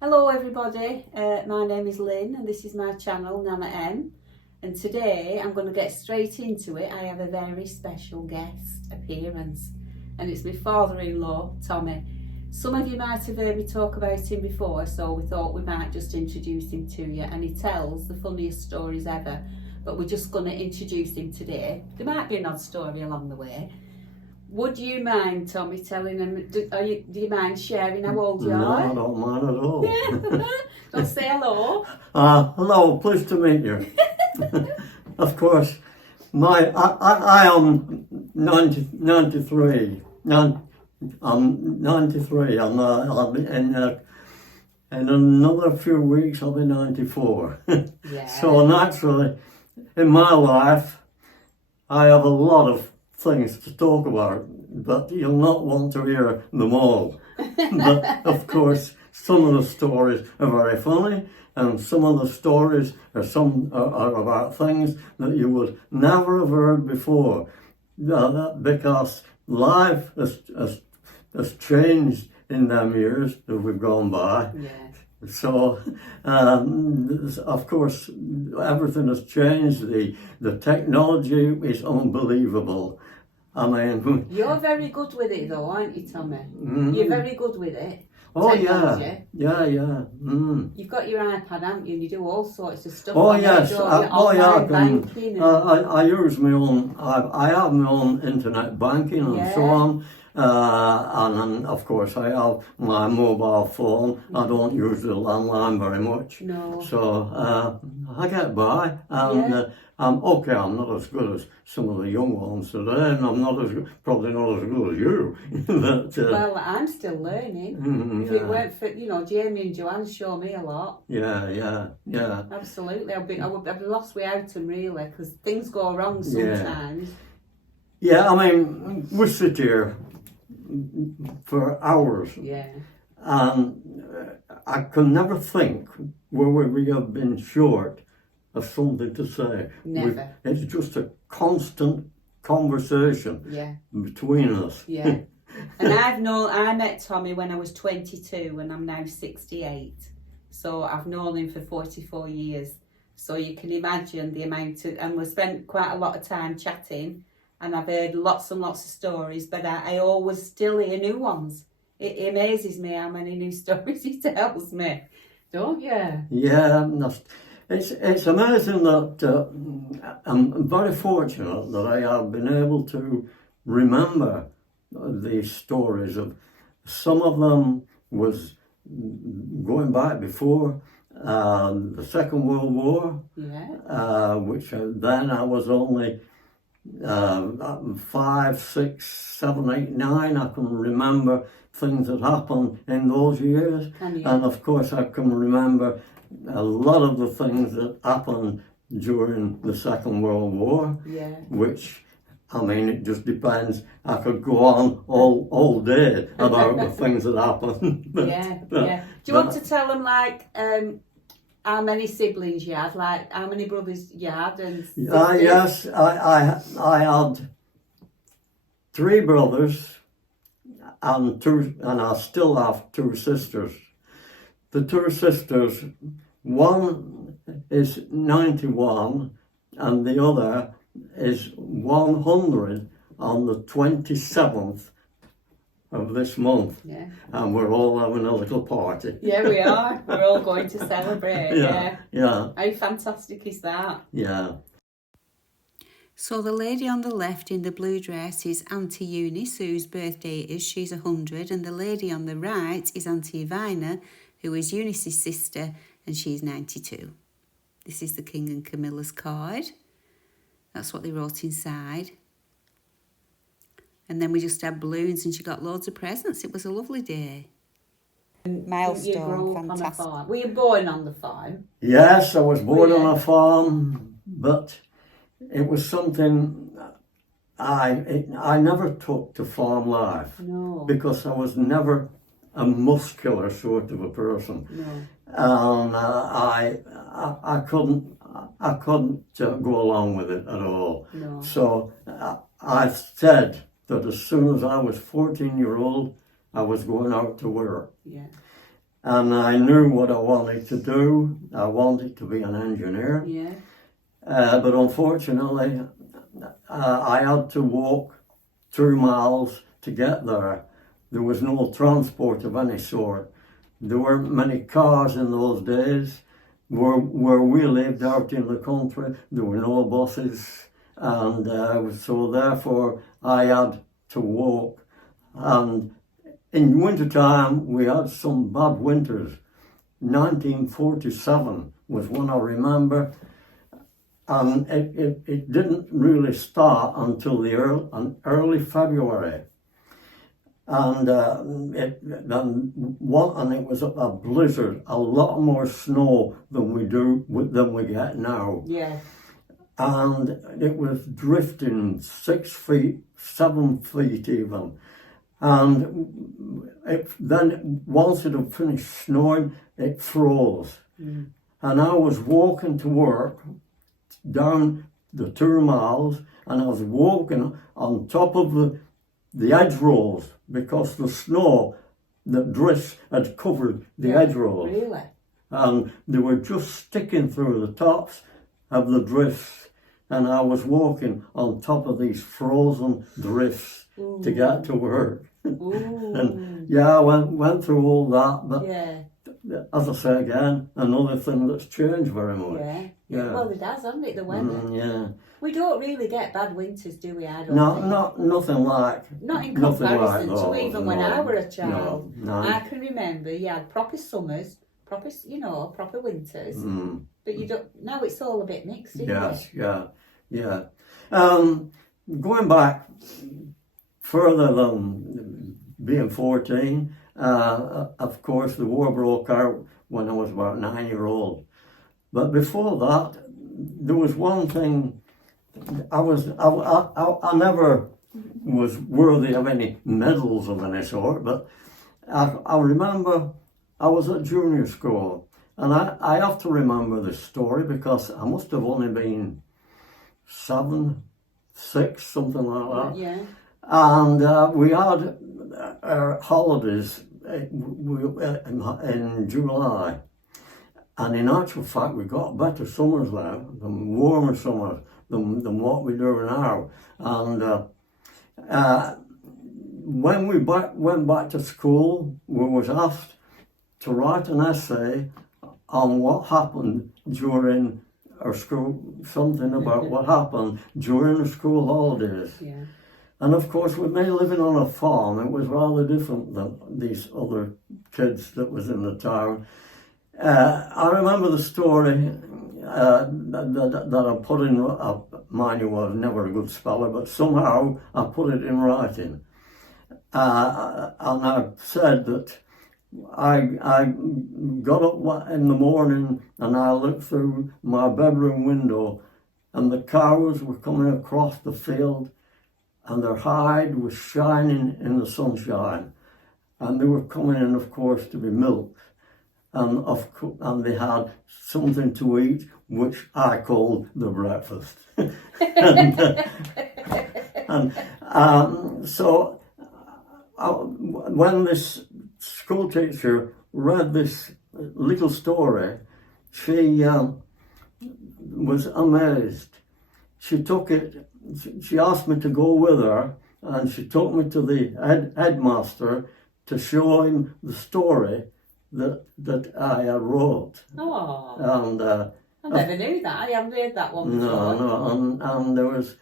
Hello everybody, my name is Lynn and this is my channel Nanna-M, and today I'm going to get straight into it. I have a very special guest appearance and it's my father-in-law Tommy. Some of you might have heard me talk about him before, so we thought we might just introduce him to you, and he tells the funniest stories ever, but we're just going to introduce him today. There might be an odd story along the way. Would you mind, Tommy, telling them, do you mind sharing how old you are? No, I don't mind at all. Yeah. Don't say hello. Hello, pleased to meet you. Of course, I am 93. I'm 93. I'll be in another few weeks I'll be 94. Yeah. So naturally, in my life, I have a lot of things to talk about, but you'll not want to hear them all. But of course, some of the stories are very funny, and some of the stories are about things that you would never have heard before, because life has changed in them years that we've gone by. Yeah. So, of course, everything has changed. The technology is unbelievable. I mean, You're very good with it though, aren't you, Tommy? Mm. You're very good with it. Oh Technology. yeah. Mm. You've got your iPad, haven't you? And you do all sorts of stuff. Oh on yes, it, don't you? Online banking. And... I use my own. I have my own internet banking and so on. And of course I have my mobile phone. I don't use the landline very much. No. So I get by, and I'm okay. I'm not as good as some of the young ones today, and I'm probably not as good as you. But, well, I'm still learning. If it weren't for, Jamie and Joanne show me a lot. Yeah. Absolutely. I'd be lost without them really, because things go wrong sometimes. Yeah, I mean, we sit here for hours. Yeah. And I can never think where we have been short of something to say. Never. It's just a constant conversation between us. Yeah. And I met Tommy when I was 22 and I'm now 68. So I've known him for 44 years. So you can imagine the amount of, and we spent quite a lot of time chatting, and I've heard lots and lots of stories, but I always still hear new ones. It amazes me how many new stories he tells me, don't you? Yeah, it's amazing that I'm very fortunate that I have been able to remember these stories. Of some of them was going back before the Second World War, which then I was only 5, 6, 7, 8, 9. I can remember things that happened in those years, and of course I can remember a lot of the things that happened during the Second World War, which, I mean, it just depends. I could go on all day about the things that happened. Do you want to tell them, like, how many siblings you had, like how many brothers you had and sisters? Yes, I had 3 brothers and I still have 2 sisters. The 2 sisters, one is 91 and the other is 100 on the 27th of this month. Yeah. And we're all having a little party. Yeah, we are. We're all going to celebrate. Yeah. How fantastic is that? Yeah. So the lady on the left in the blue dress is Auntie Eunice, whose birthday it is. She's 100. And the lady on the right is Auntie Ivana, who is Eunice's sister, and she's 92. This is the King and Camilla's card. That's what they wrote inside. And then we just had balloons and she got loads of presents. It was a lovely day. Milestone, fantastic. Were you born on the farm? Yes, I was born on a farm, but it was something I never took to farm life. No. Because I was never a muscular sort of a person. No. And I couldn't I couldn't go along with it at all. No. So I said that as soon as I was 14-year-old, I was going out to work. Yeah. And I knew what I wanted to do. I wanted to be an engineer. Yeah. But unfortunately, I had to walk 2 miles to get there. There was no transport of any sort. There weren't many cars in those days. Where we lived out in the country, there were no buses. And so therefore, I had to walk. And in wintertime, we had some bad winters. 1947 was one I remember. And it didn't really start until the early February. And it was a blizzard, a lot more snow than we get now. Yeah. And it was drifting 6 feet, 7 feet even. And then once it had finished snowing, it froze. Mm. And I was walking to work down the 2 miles, and I was walking on top of the edge rolls because the snow that drifts had covered the edge rolls. Really? And they were just sticking through the tops of the drifts, and I was walking on top of these frozen drifts to get to work. And yeah, I went through all that, but as I say again, another thing that's changed very much. Yeah. Well, it has, hasn't it, the weather? Yeah. We don't really get bad winters, do we? I don't think. Nothing like. Not in comparison to those, even when I were a child. No. I can remember you had proper summers, proper winters. Mm. But you don't. Now it's all a bit mixed, isn't it? Yeah. Going back further than being 14, of course, the war broke out when I was about 9-year-old. But before that, there was one thing. I never was worthy of any medals of any sort, but I remember I was at junior school, and I have to remember this story because I must have only been 7, 6, something like that. Yeah. And we had our holidays in July. And in actual fact, we got better summers there, than warmer summers than what we do now. And when we went back to school, we was asked to write an essay on what happened during our school, something about what happened during the school holidays. Yeah. And of course, with me living on a farm, it was rather different than these other kids that was in the town. I remember the story that I put in, mind you, I was never a good speller, but somehow I put it in writing. And I said that I got up in the morning and I looked through my bedroom window and the cows were coming across the field and their hide was shining in the sunshine. And they were coming in, of course, to be milked. And they had something to eat, which I called the breakfast. So when this school teacher read this little story, she was amazed. She took it, she asked me to go with her, and she took me to the headmaster to show him the story that I had wrote. Oh. And I never knew that. I haven't heard that one before. No, and there was,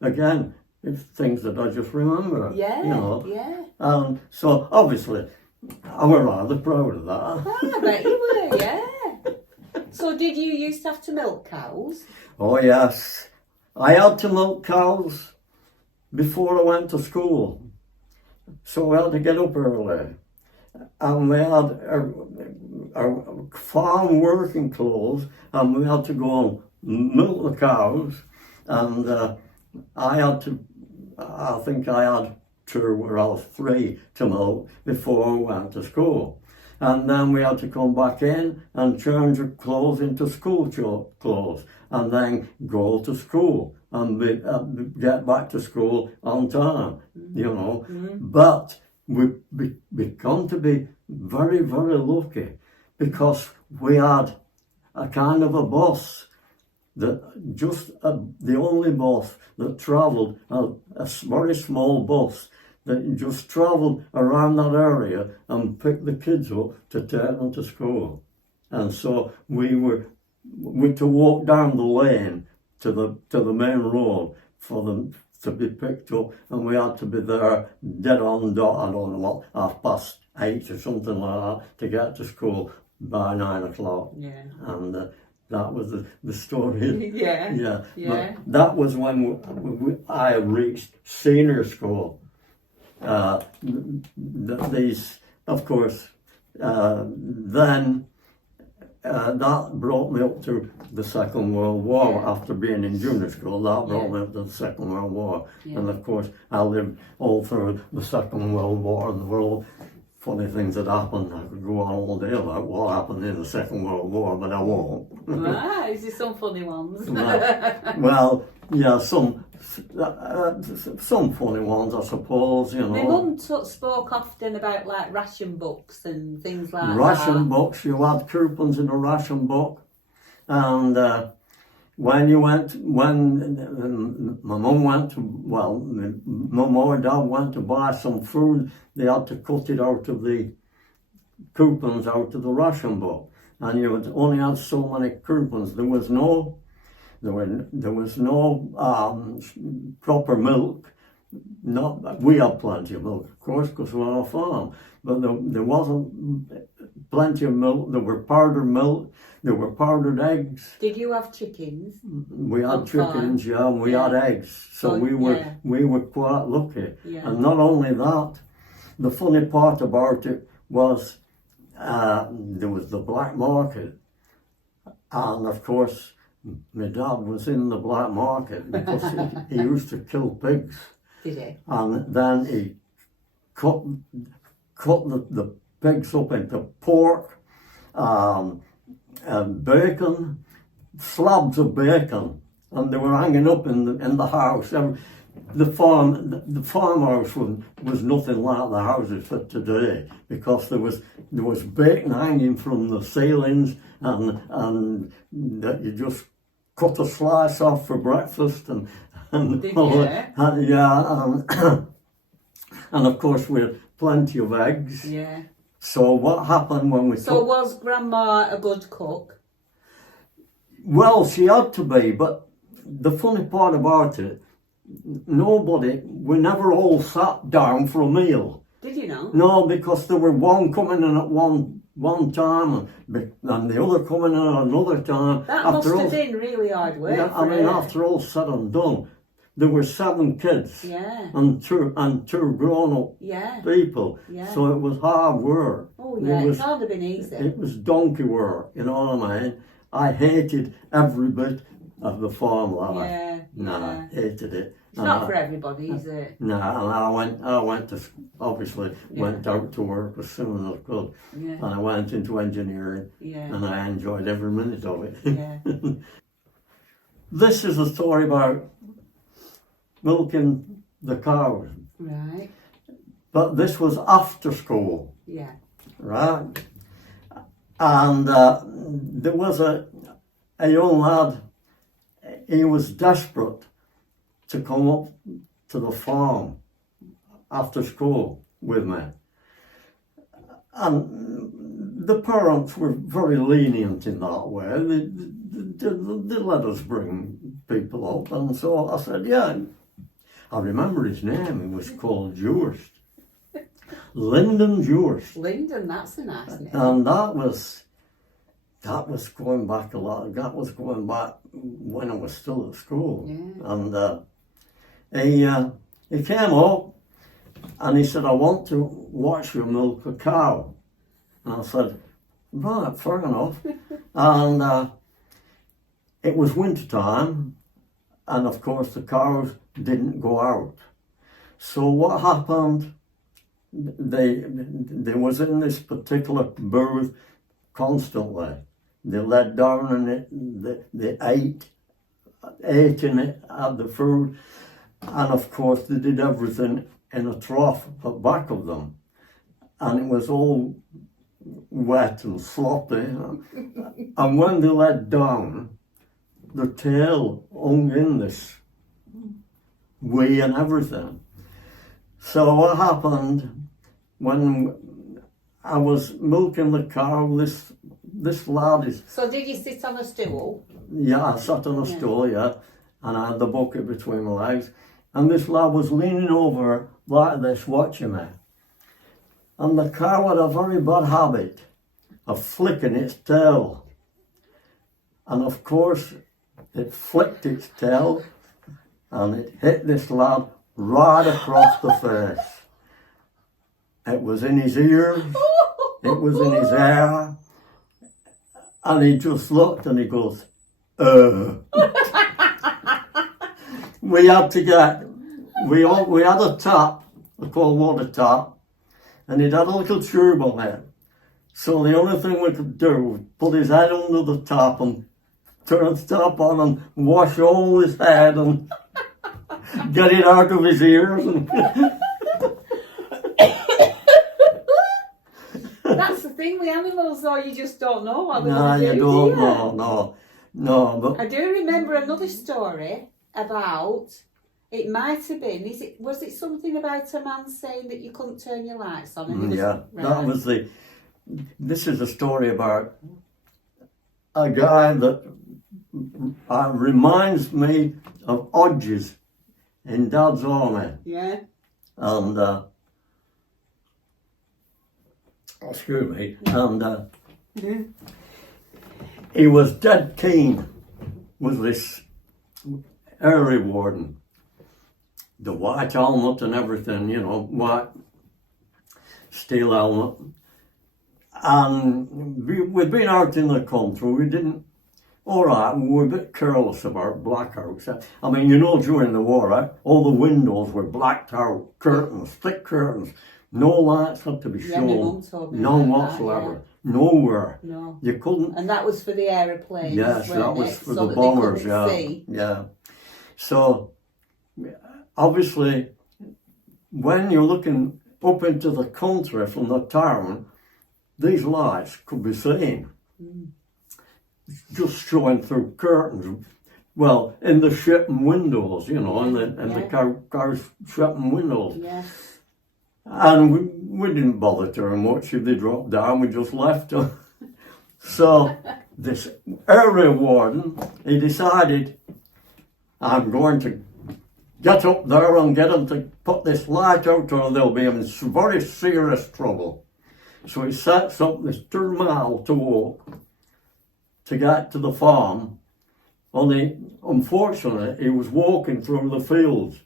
again, it's things that I just remember. Yeah. And so obviously, I was rather proud of that. Oh, I bet you were, yeah. So did you used to have to milk cows? Oh yes, I had to milk cows before I went to school. So we had to get up early. And we had our farm working clothes, and we had to go and milk the cows. And I think I had 2 or 3 to milk before I went to school. And then we had to come back in and change our clothes into school clothes, and then go to school and get back to school on time, you know. But we've become to be very, very lucky, because we had a kind of a bus that the only bus that travelled, a very small bus that just travelled around that area and picked the kids up to take them to school. And so we to walk down the lane to the main road for them to be picked up, and we had to be there dead on dot, I don't know what, 8:30 or something like that, to get to school by 9 o'clock. Yeah. And that was the story. Yeah. Yeah. Yeah. But that was when I reached senior school. These, of course, then that brought me up to the Second World War. After being in junior school, that brought me up to the Second World War. And of course, I lived all through the Second World War, and the world. Funny things that happened. I could go on all day about what happened in the Second World War, but I won't. Ah, is there some funny ones? Well, yeah, some funny ones, I suppose. You know. My mum spoke often about like ration books and things like that. Ration books. You had coupons in a ration book, and when my mum went to, well, my mum or dad went to buy some food, they had to cut it out of the coupons out of the ration book, and you only had so many coupons. There was no proper milk. We had plenty of milk, of course, because we're on a farm, but there wasn't plenty of milk. There were powdered milk. There were powdered eggs. Did you have chickens? We had chickens, yeah, and we had eggs. So we were quite lucky. Yeah. And not only that, the funny part about it was there was the black market, and of course my dad was in the black market because he used to kill pigs. Did he? And then he cut the pigs up into pork, and bacon, slabs of bacon, and they were hanging up in the house. The farmhouse was nothing like the houses for today, because there was bacon hanging from the ceilings, and that you just cut a slice off for breakfast, and and of course we had plenty of eggs. Yeah. So what happened when we So was Grandma a good cook? Well, she had to be, but the funny part about it, we never all sat down for a meal. Did you know? No, because there were one coming in at one time, and the other coming in at another time. That must have been really hard work. Yeah, I mean, after all said and done, there were 7 kids. Yeah. And two grown-up people. Yeah. So it was hard work. Oh yeah, it can't have been easy. It was donkey work, you know what I mean? I hated every bit of the farm life. Yeah. I hated it. It's not for everybody, is it? No, and I went to, obviously, went out to work as soon as I could. Yeah. And I went into engineering. Yeah. And I enjoyed every minute of it. Yeah. This is a story about milking the cows. Right. But this was after school. Yeah. Right? And there was a young lad, he was desperate to come up to the farm after school with me. And the parents were very lenient in that way. They let us bring people up, and so I said, yeah. I remember his name, he was called Jurst. Lyndon Jurst. Lyndon, that's a nice name. And that was going back a lot. That was going back when I was still at school. Yeah. And he came up and he said, I want to watch you milk a cow. And I said, right, fair enough. And it was winter time, and of course the cows didn't go out. So what happened, they was in this particular booth constantly. They led down in it, they ate in it, had the food, and of course they did everything in a trough at the back of them. And it was all wet and sloppy. And when they led down, the tail hung in this way and everything. So what happened when I was milking the cow, this lad is... So did you sit on a stool? Yeah, I sat on a stool, yeah, and I had the bucket between my legs. And this lad was leaning over like this, watching me. And the cow had a very bad habit of flicking its tail. And of course, it flicked its tail and it hit this lad right across the face. It was in his ears, it was in his hair, and he just looked and he goes, We had to get, we had a tap, a cold water tap, and it had a little tube on it. So the only thing we could do was put his head under the tap and turn the tap on and wash all his head and get it out of his ears. That's the thing with animals, though, you just don't know what they're No, going to you do, don't do you? know, no. But I do remember another story about, it might have been, was it something about a man saying that you couldn't turn your lights on? And he was, yeah, right. that was this is a story about a guy that reminds me of Odges in Dad's Army. Yeah. And, excuse me, and he was dead keen with this area warden. The white helmet and everything, you know, white steel helmet. And we'd been out in the country, we didn't, all right, we were a bit careless about blackouts. I mean, you know, during the war, right, all the windows were blacked out, curtains, thick curtains. No lights had to be shown, my mum told me none about that, whatsoever, nowhere. No. You couldn't. And that was for the aeroplanes, Yes, that wasn't was it? for So the that bombers, they couldn't yeah. see. Yeah. So, obviously, when you're looking up into the country from the town, these lights could be seen. Just showing through curtains. Well, in the shipping windows, you know, in the car's shipping windows. Yes. And we didn't bother too much. If they dropped down, we just left them. So this area warden, he decided, I'm going to get up there and get them to put this light out or they'll be in very serious trouble. So he sets up this 2 mile to walk to get to the farm. Only, unfortunately, he was walking through the fields.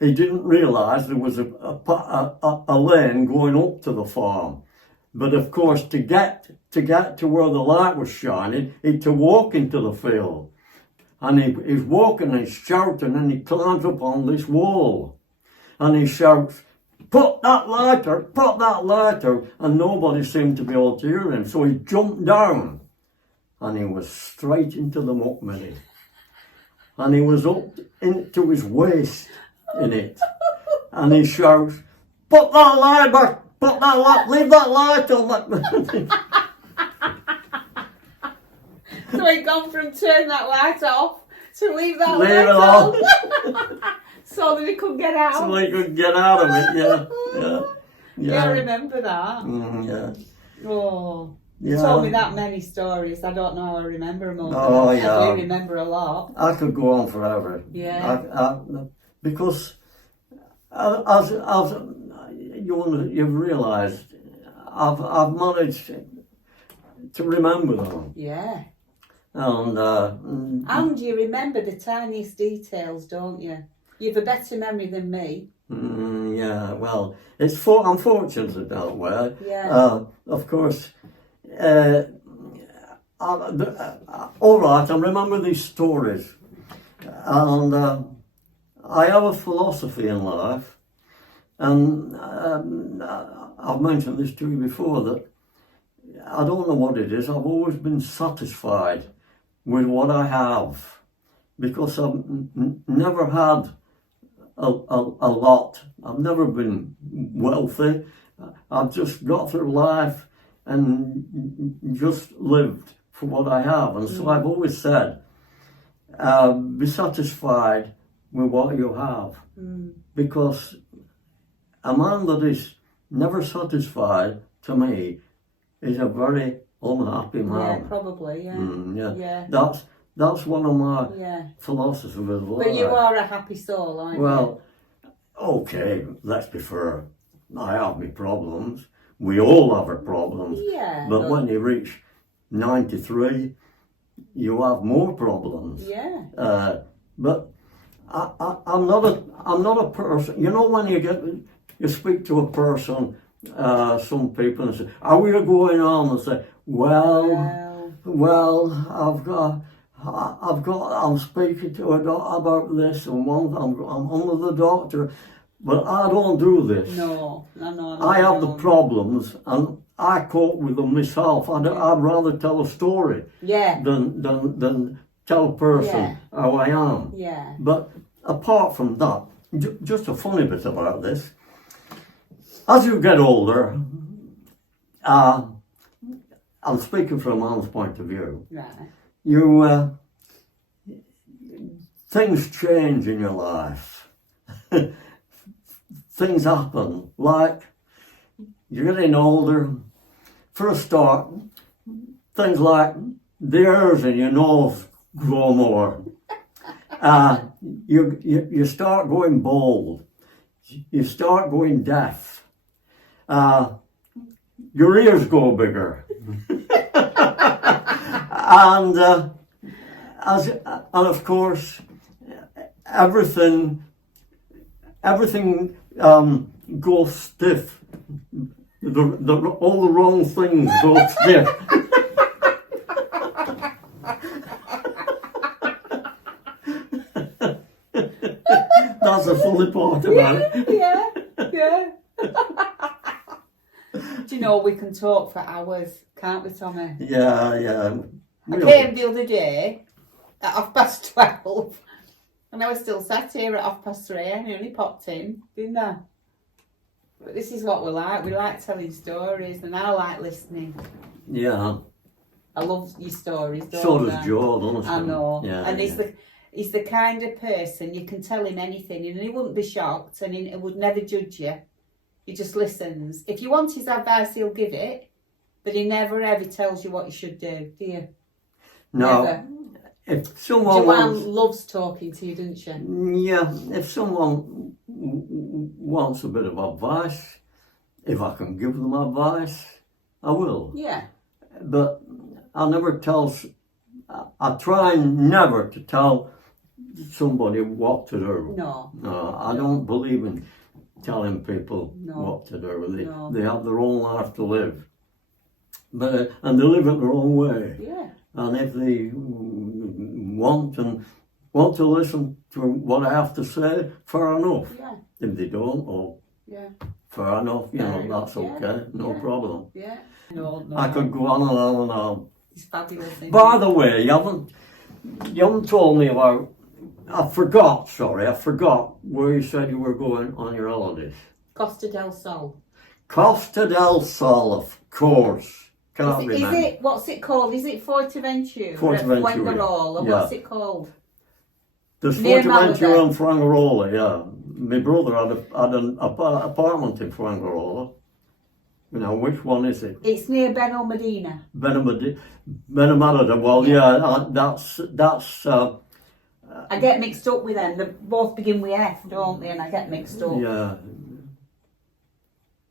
He didn't realise there was a lane going up to the farm. But of course, to get to where the light was shining, he had to walk into the field. And he's walking and he's shouting and he climbs up on this wall. And he shouts, put that light out, and nobody seemed to be able to hear him. So he jumped down and he was straight into the muck minnie. And he was up into his waist in it. And he shouts, put that light back, leave that light on. So he'd gone from turn that light off to leave that Leave light it on. So that he could get out. So he could get out of it, yeah. Yeah, I remember that. Yeah. Oh. Yeah. You told me that many stories. I don't know how I remember them all. Oh, I yeah. do remember a lot. I could go on forever. Yeah. Because as you've realised, I've managed to remember them. Yeah. And you remember the tiniest details, don't you? You've a better memory than me. yeah, well, I'm fortunate that way. Yeah. Of course, all right, I remember these stories. And I have a philosophy in life. And I've mentioned this to you before, that I don't know what it is. I've always been satisfied with what I have, because I've never had a lot. I've never been wealthy. I've just got through life and just lived for what I have. And so I've always said, be satisfied with what you have. Because a man that is never satisfied, to me, is a very unhappy man. Yeah, probably, yeah. Yeah. That's one of my philosophies of life. But you are a happy soul, aren't you? Well, okay, let's be fair. I have my problems. We all have our problems. Yeah. But when you reach 93, you have more problems. Yeah. But I'm not a person. You know, when you speak to a person, some people, and say, "Are we going on?" and say, "Well, I'm speaking to a doctor about this, and I'm under the doctor." But I don't do this. No. I have the problems, and I cope with them myself. I'd rather tell a story than tell a person how I am. Yeah. But apart from that, just a funny bit about this. As you get older, I'm speaking from a man's point of view. Right. Things change in your life. Things happen, like you're getting older. For a start, things like the hairs in your nose grow more. You start going bald. You start going deaf. Your ears go bigger. and of course, everything goes stiff. All the wrong things go stiff. That's the funny part about it. Yeah. Do you know, we can talk for hours, can't we, Tommy? Yeah. I came the other day at 12:30, and I was still sat here at 3:30, and I only popped in, didn't I? But this is what we like. We like telling stories, and I like listening. Yeah. I love your stories, don't So does Joe, doesn't he? I know. Yeah, and he's the kind of person you can tell him anything, and he wouldn't be shocked, and he would never judge you. He just listens. If you want his advice, he'll give it, but he never ever tells you what you should do you? No. Never. If someone Joanne loves talking to you, doesn't she? Yeah, if someone wants a bit of advice, if I can give them advice, I will. Yeah. But I never tell. I try never to tell somebody what to do. No. I don't believe in telling people what to do. They have their own life to live, and they live it their own way. Yeah. And if they want to listen to what I have to say, fair enough. Yeah. If they don't, fair enough. That's okay. No problem. Yeah. No. I could go on and on and on. It's fabulous. By the way, you haven't told me about. I forgot where you said you were going on your holidays. Costa del Sol. Costa del Sol, of course. Can't remember. Is it, what's it called? Is it Fuerteventura? Fuerteventura. What's it called? There's Fuerteventura and Fuengirola, yeah. My brother had an apartment in Fuengirola. Which one is it? It's near Benalmadena. Benalmadena. Well, that's. I get mixed up with them. They both begin with F, don't they? And I get mixed up. Yeah.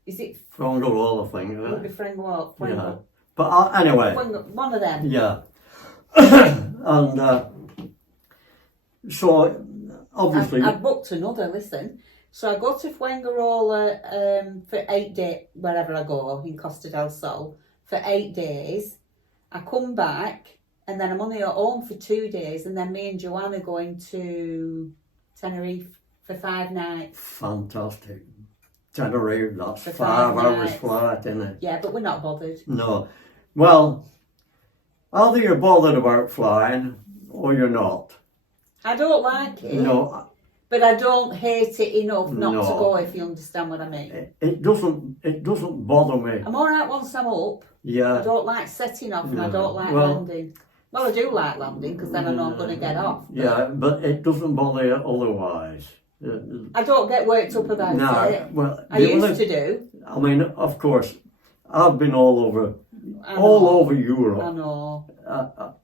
Is it Fuengirola thing? Would be Fuengirola. Yeah. But anyway. One of them. Yeah. And so obviously I've booked another. Listen. So I go to Fuengirola for 8 days, wherever I go in Costa del Sol, for 8 days. I come back, and then I'm only at home for 2 days, and then me and Joanne are going to Tenerife for 5 nights. Fantastic. Tenerife, that's For 5 5 hours nights. flight, isn't it? Yeah, but we're not bothered. No. Well, either you're bothered about flying or you're not. I don't like it, No, but I don't hate it enough not to No. go, if you understand what I mean. it doesn't bother me. I'm alright once I'm up. I Yeah. don't like setting off and I No. don't like Well- landing. Well, I do like landing because then I know I'm going to get off. But Yeah, but it doesn't bother you otherwise. I don't get worked up about No, it. well, I used to do. I mean, of course, I've been all over I know. Europe, I know.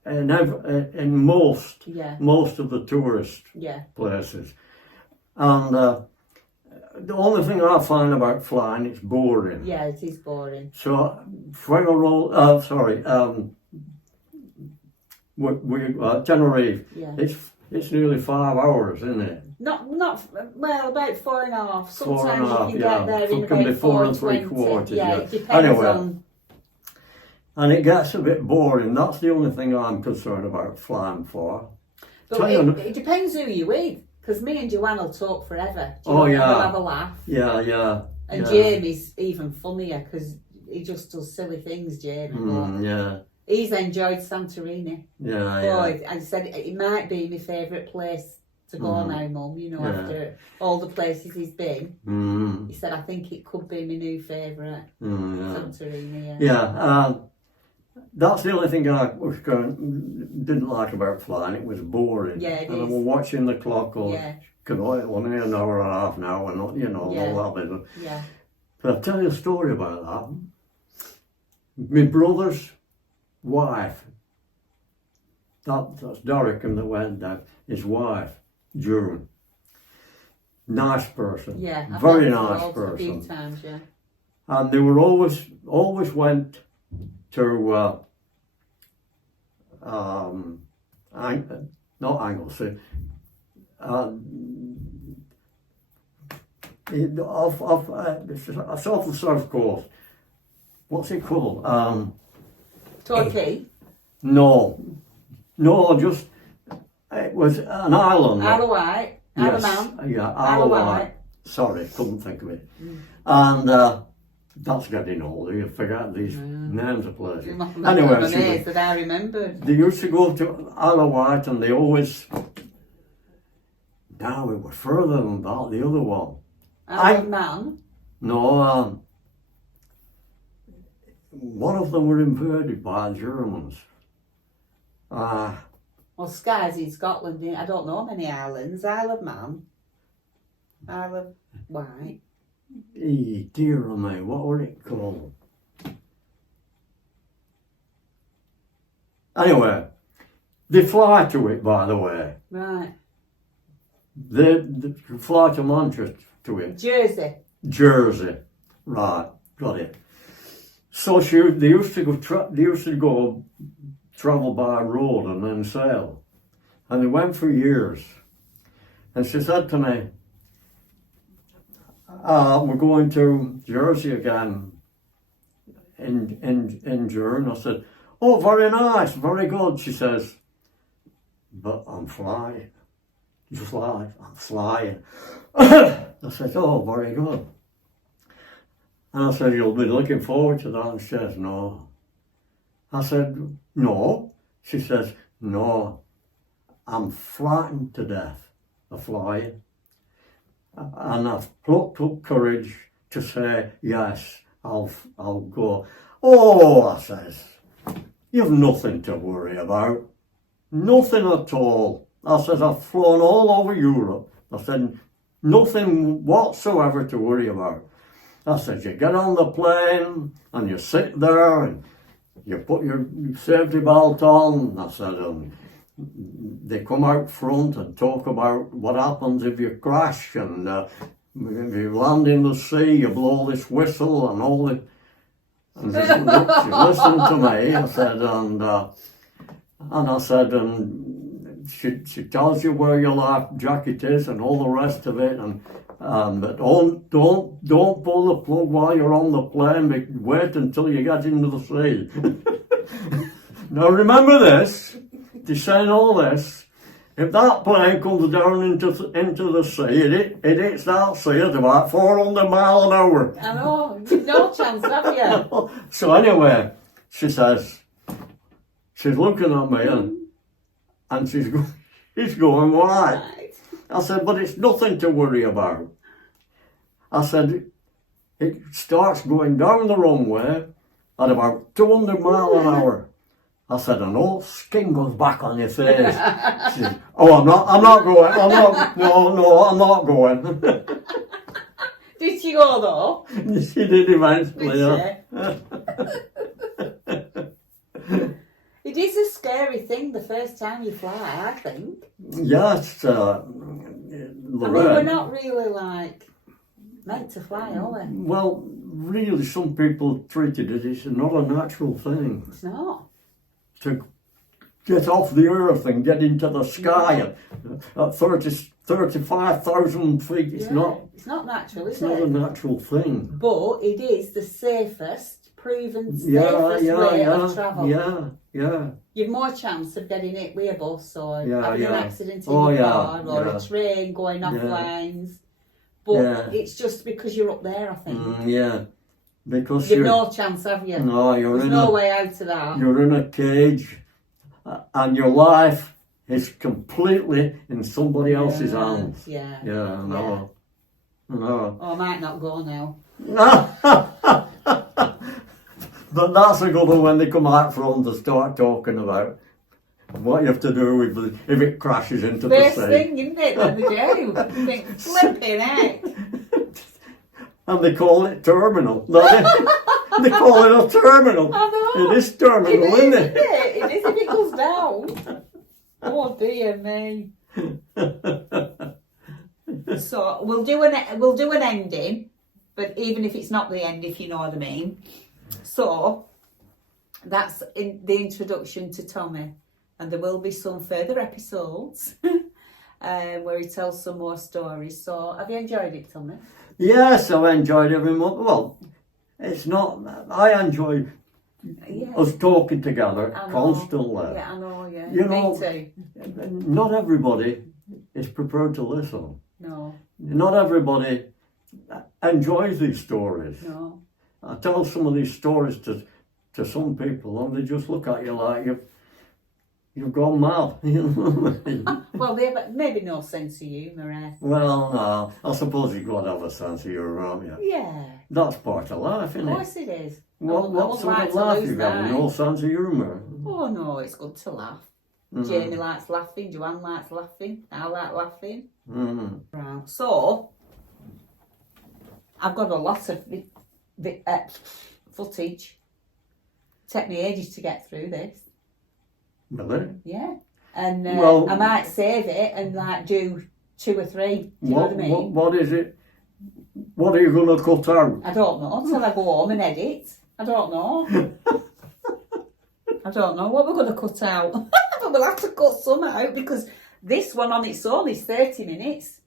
in most Yeah, of the tourist yeah. places, and the only thing I find about flying, it's boring. Yeah, it is boring. So, Tenerife, Yeah. it's nearly 5 hours, isn't it? Not well, about 4.5. Sometimes 4.5, you can yeah. get there Some in can be about 4 and 4:20. 3/4, Yeah, yeah. it depends Anyway. on. And it gets a bit boring. That's the only thing I'm concerned about flying for. But Tell you- it depends who you're with. Because me and Joanne will talk forever. Do you Oh, know, yeah. We'll have a laugh. Yeah. And yeah. Jamie's even funnier because he just does silly things, Jamie. Yeah. But he's enjoyed Santorini. Yeah. Boy, I said it might be my favourite place to go now, Mum. You know, Yeah. after all the places he's been. Mm, He said, I think it could be my new favourite, yeah. Santorini. Yeah. That's the only thing I didn't like about flying. It was boring. Yeah, it and I is. was watching the clock all. Yeah, Only an hour and a half now, and Yeah. all that bit. yeah. But I'll tell you a story about that. My brother's wife, that's Derek and the went down, his wife, June. Nice person. Yeah, I've Very been nice to a few person. times, yeah. And they were always went to, not Anglesey, off the south coast. What's it called? Torquay, No, just it was an island. Isle of Wight, Isle of Yes, Man, yeah, Isle of Wight. Sorry, couldn't think of it. And that's getting older. You forget these names of places. Anyway, Anyway, that I remembered. they used to go to Isle of Wight, and they always. Now it was further than that. The other one. Isle of Man. No, one of them were invaded by Germans. Well, Skye's in Scotland. I don't know many islands. Isle of Man, Isle of Wight. Dear me, what were it called? Anyway, they fly to it, by the way. Right. They fly to Manchester to it. Jersey. Right, got it. So they used to go travel by road and then sail, and they went for years. And she said to me, "We're going to Jersey again in June." I said, "Oh, very nice, very good." She says, "But I'm flying." Just like, "I'm flying." I said, "Oh, very good." And I said, "You'll be looking forward to that?" And she says, "No." I said, "No." She says, "No, I'm frightened to death of flying." And I've plucked up courage to say, "Yes, I'll go." "Oh," I says, "you've nothing to worry about. Nothing at all." I said, "I've flown all over Europe." I said, "Nothing whatsoever to worry about." I said, "You get on the plane and you sit there and you put your safety belt on." I said, "They come out front and talk about what happens if you crash, and if you land in the sea, you blow this whistle and all that." And she listened to me. I said, and I said, and she tells you where your life jacket is and all the rest of it, and but don't pull the plug while you're on the plane. But wait until you get into the sea. Now remember this. They're saying all this, if that plane comes down into the sea, it hits that sea at about 400 miles an hour. I know, you've no chance, have you? So anyway, she says, she's looking at me and she's going, why? Right. I said, but it's nothing to worry about. I said, it starts going down the runway at about 200 miles an hour. I said, and all skin goes back on your face. She said, oh, I'm not going. I'm not going. Did she go though? She did eventually, Did yeah. It is a scary thing the first time you fly, I think. Yes, I mean, we're not really like meant to fly, are we? Well, really, some people treated it as not a natural thing. It's not. To get off the earth and get into the sky at 35,000 feet. It's not natural, is it's not a it? natural thing. But it is the safest, proven safest way of travel. Yeah. You've more chance of getting hit with a bus or having an accident in Oh, your yeah, car or yeah. a train going off Yeah. lines. But it's just because you're up there, I think. Yeah. Because You've no chance, have you? No, There's no way out of that. You're in a cage, and your life is completely in somebody else's hands. Yeah. Yeah, I know. I know. Oh, I might not go now. But that's a good one when they come out front to start talking about what you have to do if it crashes into the First sea. thing, isn't it, that they do? You think, flipping heck. And they call it terminal. No, they call it a terminal. I know. It is terminal, isn't it? It is if it goes down. Oh dear me. So we'll do an ending, but even if it's not the end, if you know what I mean. So that's in the introduction to Tommy, and there will be some further episodes where he tells some more stories. So have you enjoyed it, Tommy? Yes, I've enjoyed every month. Well, it's not. I enjoy us talking together constantly. Yeah, I know. Yeah, You know, me too. Not everybody is prepared to listen. No, Not everybody enjoys these stories. no. I tell some of these stories to some people, and they just look at you like you've gone mad. You know what I mean? Well, they have maybe no sense of humour, eh? Well, no, I suppose you've got to have a sense of humour, haven't you? Yeah. That's part of life, isn't it? Of course it is. What sort of laugh you got? No sense of humour. Oh no, it's good to laugh. Jamie likes laughing, Joanne likes laughing, I like laughing. Right. So, I've got a lot of footage. Take me ages to get through this. Really? Yeah. And Well- I might save it and like do 2 or 3. Do you know what I mean? What is it? What are you going to cut out? I don't know till I go home and edit. I don't know. I don't know what we're going to cut out. But we'll have to cut some out because this one on its own is 30 minutes.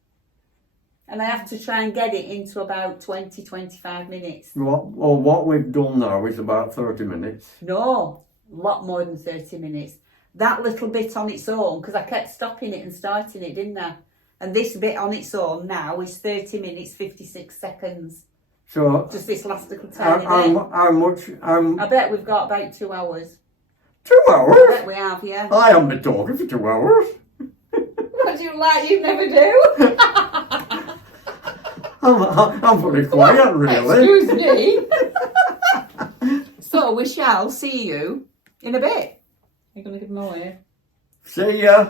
And I have to try and get it into about 20-25 minutes. What we've done now is about 30 minutes. No, a lot more than 30 minutes. That little bit on its own, because I kept stopping it and starting it, didn't I? And this bit on its own now is 30 minutes, 56 seconds. So, Just this last little tiny bit. how much? I bet we've got about 2 hours. 2 I hours? bet we have, yeah. I haven't been talking for 2 hours. What do you like? You never do. I'm very quiet, really. Excuse me. So we shall see you in a bit. You're going to give them away. See ya.